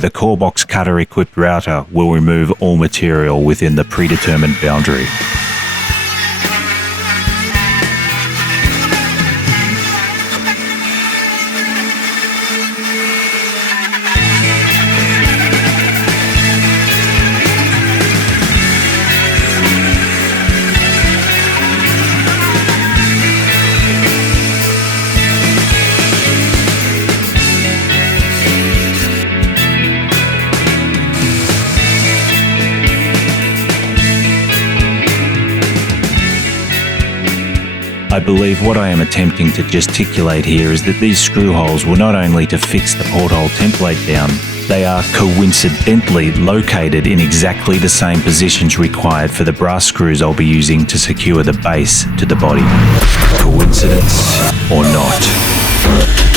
The core box cutter equipped router will remove all material within the predetermined boundary. I believe what I am attempting to gesticulate here is that these screw holes were not only to fix the porthole template down, they are coincidentally located in exactly the same positions required for the brass screws I'll be using to secure the base to the body. Coincidence or not?